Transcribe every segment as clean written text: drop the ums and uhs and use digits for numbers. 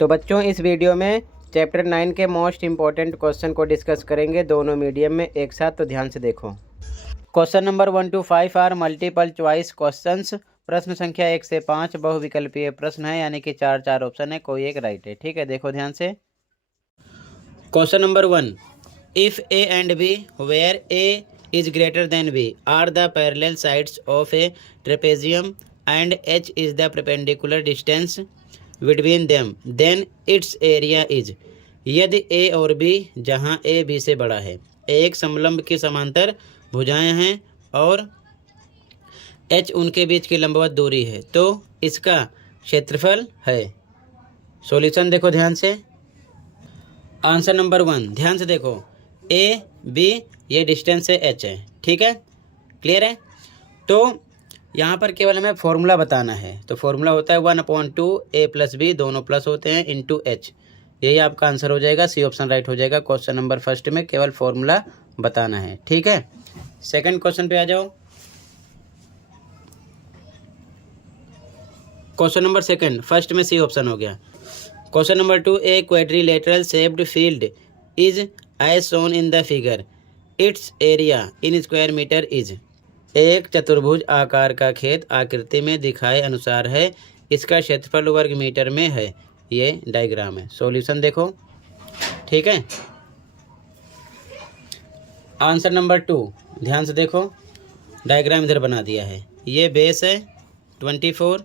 तो बच्चों इस वीडियो में चैप्टर 9 के मोस्ट इम्पॉर्टेंट क्वेश्चन को डिस्कस करेंगे दोनों मीडियम में एक साथ। तो ध्यान से देखो। Question number 1 to 5 are multiple choice questions. प्रश्न संख्या 1 से 5 बहुविकल्पीय प्रश्न है, यानी कि 4 ऑप्शन है, कोई एक राइट है। ठीक है, देखो ध्यान से। Question number 1, if A and B where A is greater than b are the parallel sides of a trapezium and h is the perpendicular distance between them, then its area is। यदि a और b, जहां a b से बड़ा है, एक समलंब की समांतर भुजाएं हैं और h उनके बीच की लंबवत दूरी है, तो इसका क्षेत्रफल है। सॉल्यूशन देखो ध्यान से। आंसर नंबर 1, ध्यान से देखो, ए बी ये डिस्टेंस है h है। ठीक है, क्लियर है। तो यहाँ पर केवल हमें फॉर्मूला बताना है। तो फॉर्मूला होता है 1/2 a प्लस बी, दोनों प्लस होते हैं, इंटू h। यही आपका आंसर हो जाएगा, सी ऑप्शन राइट हो जाएगा। क्वेश्चन नंबर फर्स्ट में केवल फॉर्मूला बताना है। ठीक है, सेकंड क्वेश्चन पे आ जाओ। क्वेश्चन नंबर सेकंड, फर्स्ट में सी ऑप्शन हो गया। Question number 2, a quadrilateral shaped field is as shown in the figure, its area in square metre is. एक चतुर्भुज आकार का खेत आकृति में दिखाए अनुसार है, इसका क्षेत्रफल वर्ग मीटर में है। ये डायग्राम है। सॉल्यूशन देखो। ठीक है, आंसर नंबर 2, ध्यान से देखो, डायग्राम इधर बना दिया है। ये बेस है 24,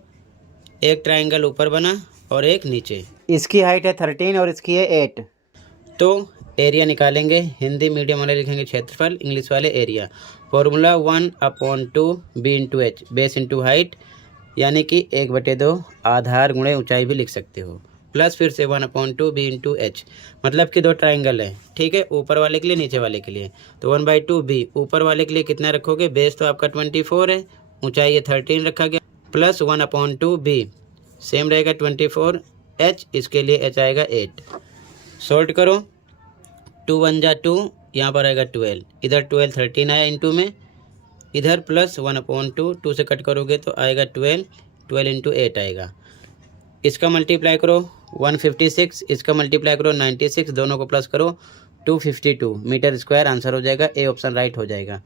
एक ट्रायंगल ऊपर बना और एक नीचे। इसकी हाइट है 13 और इसकी है 8। तो एरिया निकालेंगे। हिंदी मीडियम वाले लिखेंगे क्षेत्रफल, इंग्लिश वाले area. Formula 1/2 B into H, base into height, यानी कि 1/2 आधार गुणे ऊंचाई भी लिख सकते हो, प्लस फिर से 1/2 बी इंटू एच, मतलब कि दो ट्राइंगल है। ठीक है, ऊपर वाले के लिए नीचे वाले के लिए। तो 1/2 बी, ऊपर वाले के लिए कितना रखोगे, बेस तो आपका 24 है, ऊंचाई 13 रखा गया, प्लस 1/2 बी सेम रहेगा 24 एच, इसके लिए एच आएगा 8। सॉल्ट करो, 2 1 जा 2, यहाँ पर आएगा 12, इधर 12 13 आया इंटू में, इधर प्लस 1/2, 2 से कट करोगे तो आएगा 12 इंटू 8 आएगा। इसका मल्टीप्लाई करो 156, इसका मल्टीप्लाई करो 96, दोनों को प्लस करो 252 मीटर स्क्वायर, आंसर हो जाएगा। ए ऑप्शन राइट हो जाएगा।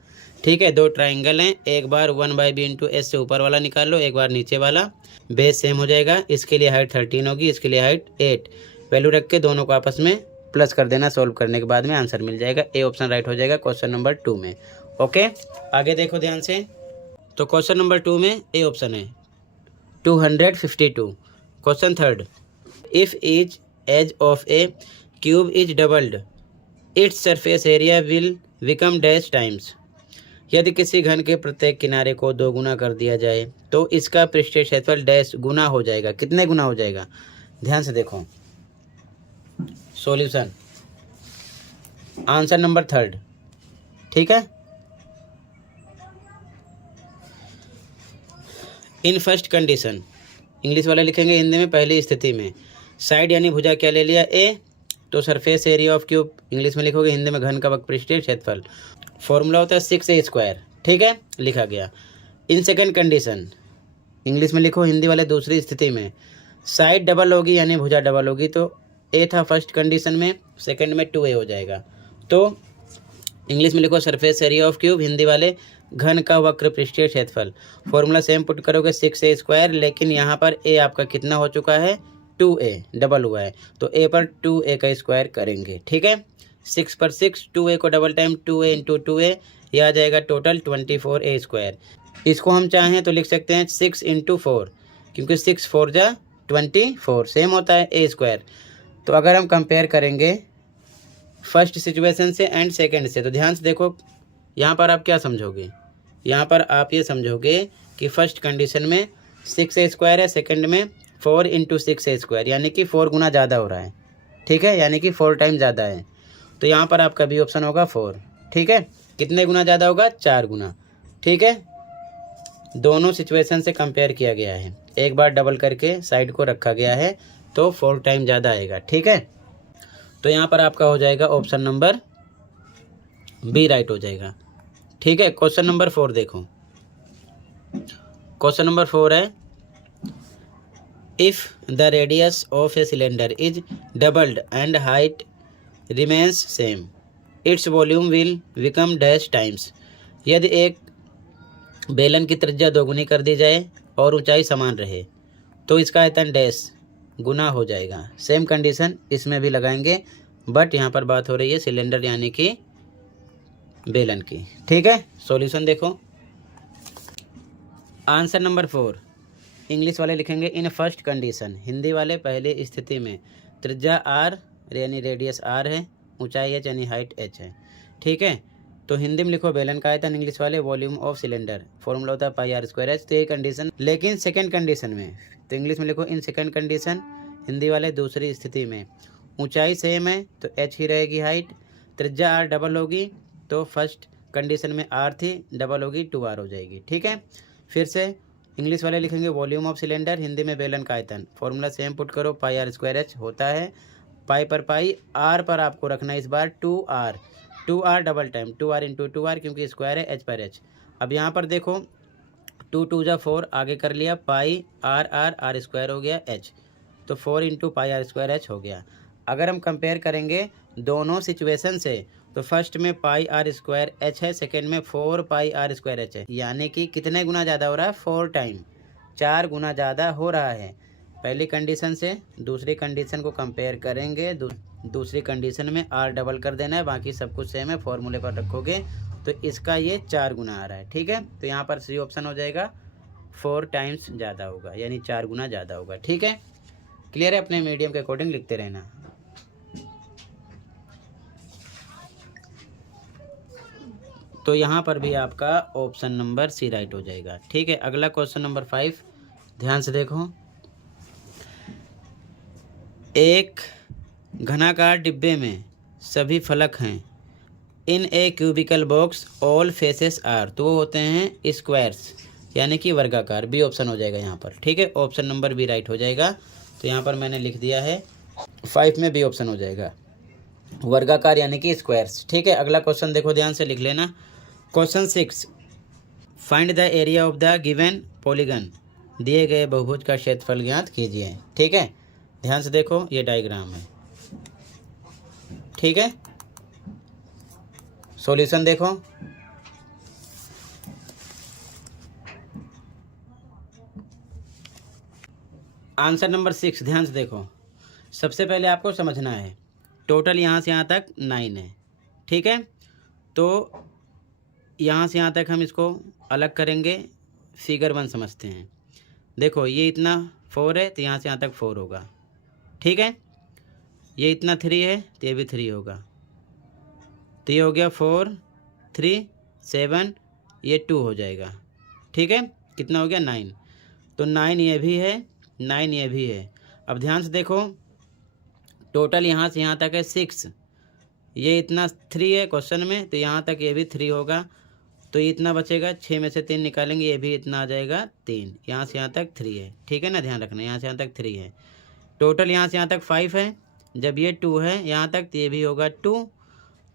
ठीक है, दो ट्राइंगल हैं, एक बार 1/b इंटू एस से ऊपर वाला निकाल लो, एक बार नीचे वाला, बेस सेम हो जाएगा। इसके लिए हाइट 13 होगी, इसके लिए हाइट 8, वैल्यू रख के दोनों को आपस में प्लस कर देना। सॉल्व करने के बाद में आंसर मिल जाएगा। ए ऑप्शन राइट हो जाएगा क्वेश्चन नंबर 2 में। ओके, आगे देखो ध्यान से। तो क्वेश्चन नंबर 2 में ए ऑप्शन है 252। Question third, if each edge of a cube is doubled, its surface area will become dash times. यदि किसी घन के प्रत्येक किनारे को 2 गुना कर दिया जाए तो इसका पृष्ठीय क्षेत्रफल डैश गुना हो जाएगा। कितने गुना हो जाएगा, ध्यान से देखो। Solution, answer number third. ठीक है, इन फर्स्ट कंडीशन, इंग्लिश वाले लिखेंगे हिंदी में, पहली स्थिति में। साइड यानी भुजा क्या ले लिया, ए, तो surface area of cube English में लिखोगे, हिंदी में घन का पृष्ठीय क्षेत्रफल। फॉर्मूला होता है 6a²। ठीक है, लिखा गया। इन सेकंड कंडीशन, इंग्लिश में लिखो, हिंदी वाले दूसरी स्थिति में। साइड डबल होगी यानी भुजा डबल होगी, तो ए था फर्स्ट कंडीशन में, सेकंड में 2a हो जाएगा। तो इंग्लिश में लिखो surface area of cube, Hindi वाले घन का वक्र पृष्ठीय क्षेत्रफल। फॉर्मूला सेम पुट करोगे 6a², लेकिन यहाँ पर ए आपका कितना हो चुका है, 2a, डबल हुआ है, तो ए पर 2a का स्क्वायर करेंगे। ठीक है, 6 पर 6, 2a को double time 2a into 2a, यह आ जाएगा टोटल 24a²। इसको हम चाहें तो लिख सकते हैं 6 इंटू 4, क्योंकि 6 4 जा 24, सेम होता है a²। तो अगर हम कंपेयर करेंगे फर्स्ट सिचुएशन से एंड सेकंड से, तो ध्यान से देखो, यहाँ पर आप क्या समझोगे, यहाँ पर आप ये समझोगे कि फर्स्ट कंडीशन में 6a² है, सेकंड में 4 इंटू 6a², यानी कि 4 गुना ज़्यादा हो रहा है। ठीक है, यानी कि 4 टाइम ज़्यादा है, तो यहाँ पर आपका बी ऑप्शन होगा 4। ठीक है, कितने गुना ज़्यादा होगा, 4 गुना। ठीक है, दोनों सिचुएशन से कंपेयर किया गया है, एक बार डबल करके साइड को रखा गया है, तो 4 टाइम ज़्यादा आएगा। ठीक है, तो यहाँ पर आपका हो जाएगा ऑप्शन नंबर बी राइट हो जाएगा। ठीक है, क्वेश्चन नंबर 4 देखो। क्वेश्चन नंबर 4 है if the radius of a cylinder is doubled and height remains same its volume will become dash times. यदि एक बेलन की त्रिज्या दोगुनी कर दी जाए और ऊंचाई समान रहे तो इसका आयतन डैश गुना हो जाएगा। सेम कंडीशन इसमें भी लगाएंगे, बट यहाँ पर बात हो रही है सिलेंडर यानी कि बेलन की। ठीक है, सॉल्यूशन देखो। आंसर नंबर 4 इंग्लिश वाले लिखेंगे इन फर्स्ट कंडीशन, हिंदी वाले पहली स्थिति में त्रिज्या आर यानी रेडियस आर है, ऊंचाई एच यानी हाइट एच है। ठीक है, तो हिंदी में लिखो बेलन का आयतन, इंग्लिश वाले वॉल्यूम ऑफ सिलेंडर, फॉर्मूला होता है पाई आर स्क्वायर एच। तो ये कंडीशन, लेकिन सेकंड कंडीशन में तो इंग्लिश में लिखो इन सेकंड कंडीशन, हिंदी वाले दूसरी स्थिति में ऊंचाई सेम है तो एच ही रहेगी हाइट, त्रिज्या आर डबल होगी तो फर्स्ट कंडीशन में आर थी डबल होगी 2r हो जाएगी। ठीक है, फिर से इंग्लिश वाले लिखेंगे वॉल्यूम ऑफ सिलेंडर, हिंदी में बेलन का आयतन, फॉर्मूला सेम पुट करो पाई आर स्क्वायर एच होता है, पाई पर पाई आर पर आपको रखना है इस बार 2r double time 2r into 2r क्योंकि स्क्वायर है एच पर एच। अब यहाँ पर देखो 2 2 जा 4 आगे कर लिया, पाई आर स्क्वायर हो गया एच, तो 4 into pi R square H हो गया। अगर हम कंपेयर करेंगे दोनों सिचुएशन से तो फर्स्ट में पाई आर स्क्वायर एच है, सेकेंड में 4 पाई आर स्क्वायर एच है, यानी कि कितने गुना ज़्यादा हो रहा है 4 टाइम, 4 गुना ज़्यादा हो रहा है पहली कंडीशन से। दूसरी कंडीशन को कंपेयर करेंगे, दूसरी कंडीशन में आर डबल कर देना है, बाकी सब कुछ सेम है, फॉर्मूले पर रखोगे तो इसका ये 4 गुना आ रहा है। ठीक है, तो यहाँ पर सी ऑप्शन हो जाएगा 4 टाइम्स ज़्यादा होगा यानी 4 गुना ज़्यादा होगा। ठीक है, क्लियर है, अपने मीडियम के अकॉर्डिंग लिखते रहना। तो यहाँ पर भी आपका ऑप्शन नंबर सी राइट हो जाएगा। ठीक है, अगला क्वेश्चन नंबर 5 ध्यान से देखो। एक घनाकार डिब्बे में सभी फलक हैं, in a cubical box all faces are, तो वो होते हैं स्क्वायर्स यानी कि वर्गाकार, बी ऑप्शन हो जाएगा यहाँ पर। ठीक है, ऑप्शन नंबर बी राइट हो जाएगा। तो यहाँ पर मैंने लिख दिया है 5 में बी ऑप्शन हो जाएगा, वर्गाकार यानी कि स्क्वायर्स। ठीक है, अगला क्वेश्चन देखो, ध्यान से लिख लेना। Question 6 find the area of the given polygon, दिए गए बहुभुज का क्षेत्रफल ज्ञात कीजिए। ठीक है, ध्यान से देखो, ये डायग्राम है। ठीक है, सॉल्यूशन देखो। आंसर नंबर 6 ध्यान से देखो। सबसे पहले आपको समझना है टोटल यहाँ से यहाँ तक 9 है। ठीक है, तो यहाँ से यहाँ तक हम इसको अलग करेंगे, फिगर 1 समझते हैं। देखो ये इतना 4 है तो यहाँ से यहाँ तक 4 होगा। ठीक है, ये इतना 3 है तो ये भी 3 होगा, तो ये हो गया 4 3 7, ये 2 हो जाएगा। ठीक है, कितना हो गया 9, तो 9 ये भी है 9 ये भी है। अब ध्यान से देखो टोटल यहाँ से यहाँ तक है 6, ये इतना 3 है क्वेश्चन में तो यहाँ तक ये भी 3 होगा, तो ये इतना बचेगा, 6 में से 3 निकालेंगे ये भी इतना आ जाएगा 3, यहाँ से यहाँ तक 3 है। ठीक है ना, ध्यान रखना यहाँ से यहाँ तक 3 है, टोटल यहाँ से यहाँ तक 5 है, जब ये 2 है यहाँ तक तो ये भी होगा 2,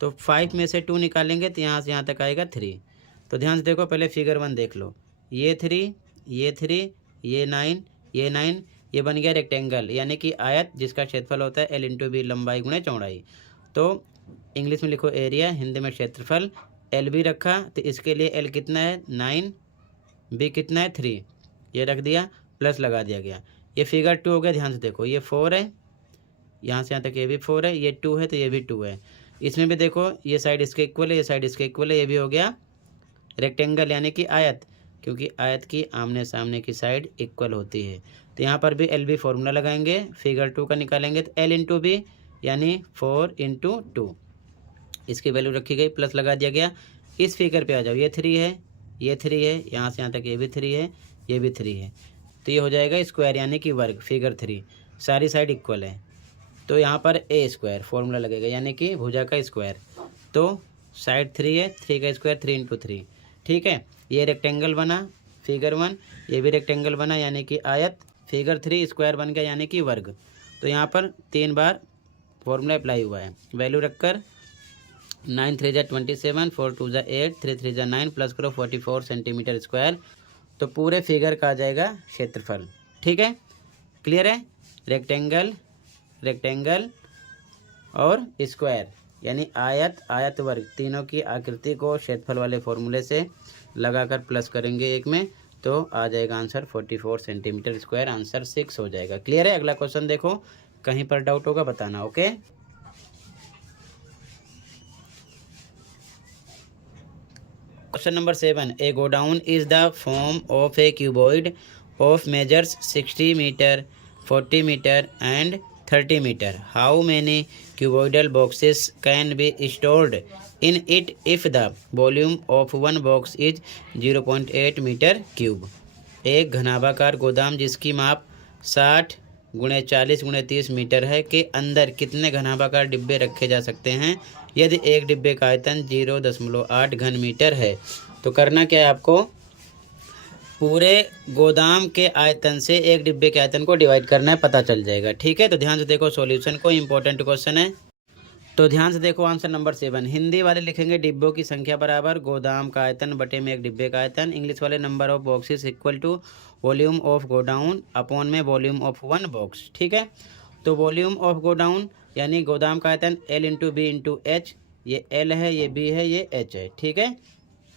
तो 5 में से 2 निकालेंगे तो यहाँ से यहाँ तक आएगा 3। तो ध्यान से देखो, पहले फिगर 1 देख लो, ये 3 ये 3 ये 9 ये 9, ये बन गया रेक्टेंगल यानी कि आयत जिसका क्षेत्रफल होता है L इंटू बी, लंबाई गुणे चौड़ाई। तो इंग्लिश में लिखो एरिया, हिंदी में क्षेत्रफल, L भी रखा तो इसके लिए L कितना है 9, B कितना है 3, ये रख दिया, प्लस लगा दिया गया। ये फिगर 2 हो गया, ध्यान से देखो ये 4 है, यहाँ से यहाँ तक ये भी 4 है, ये 2 है तो ये भी 2 है। इसमें भी देखो ये साइड इसके इक्वल है, ये साइड इसके इक्वल है, ये भी हो गया रेक्टेंगल यानी कि आयत, क्योंकि आयत की आमने सामने की साइड इक्वल होती है। तो यहाँ पर भी एल बी फॉर्मूला लगाएंगे, फिगर 2 का निकालेंगे तो L इंटू बी यानी 4 इंटू 2, इसकी वैल्यू रखी गई, प्लस लगा दिया गया। इस फिगर पे आ जाओ, ये 3 है ये 3 है, यहाँ से यहाँ तक ये भी 3 है ये भी 3 है, तो ये हो जाएगा स्क्वायर यानी कि वर्ग, फिगर 3 सारी साइड इक्वल है। तो यहाँ पर ए स्क्वायर फॉर्मूला लगेगा यानी कि भुजा का स्क्वायर, तो साइड 3 है, 3 का स्क्वायर 3 इंटू 3। ठीक है, ये रेक्टेंगल बना फिगर 1, ये भी रेक्टेंगल बना यानी कि आयत, फिगर 3 स्क्वायर बन गया यानी कि वर्ग। तो यहाँ पर 3 बार फॉर्मूला अप्लाई हुआ है, वैल्यू रखकर 9 3 जा 27, 4 2 जा 8, 3 3 जा 9, प्लस करो 44 सेंटीमीटर स्क्वायर, तो पूरे फिगर का आ जाएगा क्षेत्रफल। ठीक है, क्लियर है। रेक्टेंगल, रेक्टेंगल और स्क्वायर यानी आयत, आयत वर्ग, तीनों की आकृति को क्षेत्रफल वाले फॉर्मूले से लगाकर प्लस करेंगे एक में, तो आ जाएगा आंसर 44 सेंटीमीटर स्क्वायर। आंसर 6 हो जाएगा। क्लियर है। अगला क्वेश्चन देखो, कहीं पर डाउट होगा बताना। Okay, question number 7, a godown is the form of a cuboid of measures 60 metre, 40 metre and 30 metre. How many cuboidal boxes can be stored in it if the volume of one box is 0.8 metre cube. एक घनाभाकार गोदाम जिसकी माप 60 × 40 × 30 metre है के अंदर कितने घनाभाकार डिब्बे रखे जा सकते हैं यदि एक डिब्बे का आयतन 0.8 घन मीटर है. तो करना क्या है आपको, पूरे गोदाम के आयतन से एक डिब्बे के आयतन को डिवाइड करना है, पता चल जाएगा. ठीक है, तो ध्यान से देखो सॉल्यूशन को, इंपॉर्टेंट क्वेश्चन है. तो ध्यान से देखो आंसर नंबर 7. हिंदी वाले लिखेंगे डिब्बों की संख्या बराबर गोदाम का आयतन बटे में एक डिब्बे का आयतन. इंग्लिश वाले number of boxes equal to volume of godown upon में वॉल्यूम ऑफ वन बॉक्स. ठीक है, तो वॉल्यूम ऑफ गोडाउन यानी गोदाम का आयतन L × B × H. ये L है, ये B है, ये H है. ठीक है,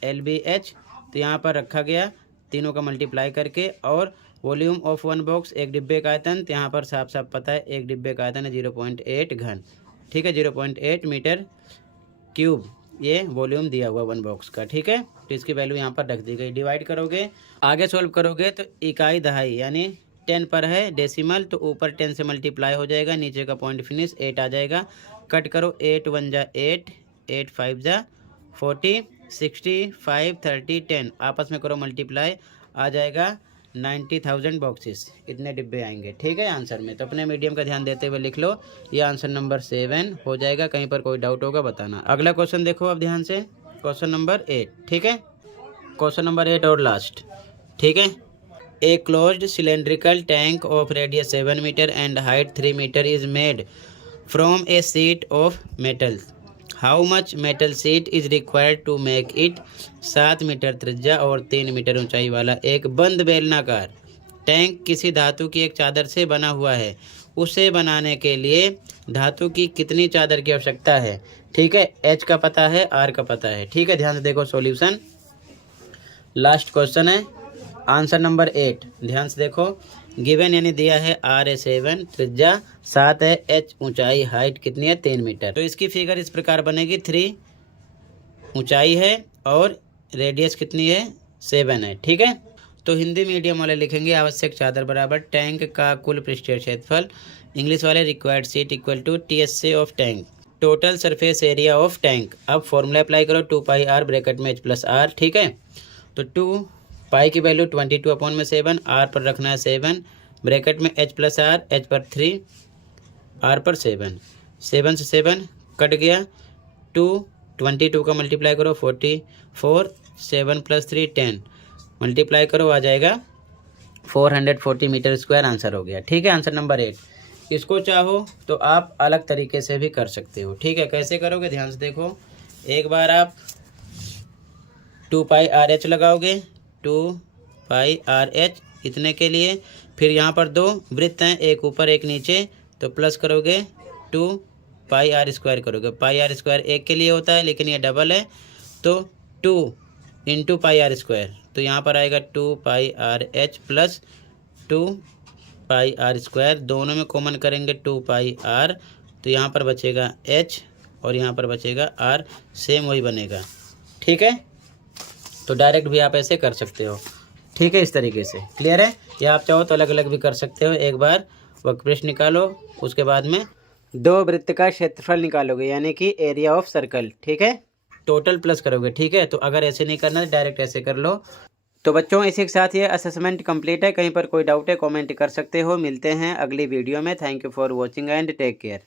LBH. तो यहाँ पर रखा गया तीनों का मल्टीप्लाई करके. और वॉल्यूम ऑफ वन बॉक्स एक डिब्बे का आयतन, तो यहाँ पर साफ साफ पता है एक डिब्बे का आयतन है 0.8 घन. ठीक है, 0.8 मीटर क्यूब ये वॉल्यूम दिया हुआ वन बॉक्स का. ठीक है, तो इसकी वैल्यू यहाँ पर रख दी गई. डिवाइड करोगे, आगे सॉल्व करोगे तो इकाई दहाई यानी 10 पर है डेसिमल, तो ऊपर 10 से मल्टीप्लाई हो जाएगा, नीचे का पॉइंट फिनिश 8 आ जाएगा. कट करो, 8 × 1 = 8, 8 × 5 = 40, 60, 5, 30, 10 आपस में करो मल्टीप्लाई, आ जाएगा 90,000 बॉक्सेस. इतने डिब्बे आएंगे. ठीक है, आंसर में. तो अपने मीडियम का ध्यान देते हुए लिख लो, ये आंसर नंबर 7 हो जाएगा. कहीं पर कोई डाउट होगा बताना. अगला क्वेश्चन देखो अब ध्यान से, क्वेश्चन नंबर 8. ठीक है, क्वेश्चन नंबर 8 और लास्ट. ठीक है, a closed cylindrical tank of radius 7 metre and height 3 metre is made from a sheet of metal. How much metal sheet is required to make it. 7 metre त्रिज्या और 3 metre ऊंचाई वाला एक बंद बेलनाकार टैंक किसी धातु की एक चादर से बना हुआ है. उसे बनाने के लिए धातु की कितनी चादर की आवश्यकता है. ठीक है, H का पता है, R का पता है. ठीक है, ध्यान से देखो सॉल्यूशन. लास्ट क्वेश्चन है आंसर नंबर 8. ध्यान से देखो, गिवन यानी दिया है R है 7, त्रिज्या 7 है, H ऊंचाई, हाइट कितनी है 3 मीटर. तो इसकी फिगर इस प्रकार बनेगी, 3 ऊंचाई है और रेडियस कितनी है 7 है. ठीक है, तो हिंदी मीडियम वाले लिखेंगे आवश्यक चादर बराबर टैंक का कुल पृष्ठीय क्षेत्रफल. इंग्लिश वाले required sheet equal to TSA of tank, total surface area of tank. अब फॉर्मूला अप्लाई करो, 2πr ब्रैकेट में H + R. ठीक है, तो 2 पाई की वैल्यू 22/7, R पर रखना है 7, ब्रैकेट में H + R, H पर 3, R पर 7, 7 से 7 कट गया. 2 22 का मल्टीप्लाई करो 44, 7 + 3 10 मल्टीप्लाई करो, आ जाएगा 440 मीटर स्क्वायर. आंसर हो गया. ठीक है, आंसर नंबर 8. इसको चाहो तो आप अलग तरीके से भी कर सकते हो. ठीक है, कैसे करोगे ध्यान से देखो. एक बार आप 2πRH लगाओगे, 2πRH इतने के लिए. फिर यहाँ पर 2 वृत्त हैं, एक ऊपर एक नीचे, तो प्लस करोगे 2πr² करोगे. πr² एक के लिए होता है लेकिन ये डबल है, तो 2 × πr². तो यहाँ पर आएगा 2πRH + 2πr². दोनों में कॉमन करेंगे 2πr, तो यहाँ पर बचेगा H और यहाँ पर बचेगा R, सेम वही बनेगा. ठीक है, तो डायरेक्ट भी आप ऐसे कर सकते हो. ठीक है, इस तरीके से. क्लियर है, या आप चाहो तो अलग अलग भी कर सकते हो. एक बार वक्रपृष्ठ निकालो, उसके बाद में 2 वृत्त का क्षेत्रफल निकालोगे यानी कि एरिया ऑफ सर्कल. ठीक है, टोटल प्लस करोगे. ठीक है, तो अगर ऐसे नहीं करना डायरेक्ट ऐसे कर लो. तो बच्चों इसी के साथ ये असेसमेंट कंप्लीट है. कहीं पर कोई डाउट है कमेंट कर सकते हो. मिलते हैं अगली वीडियो में. Thank you for watching and take care.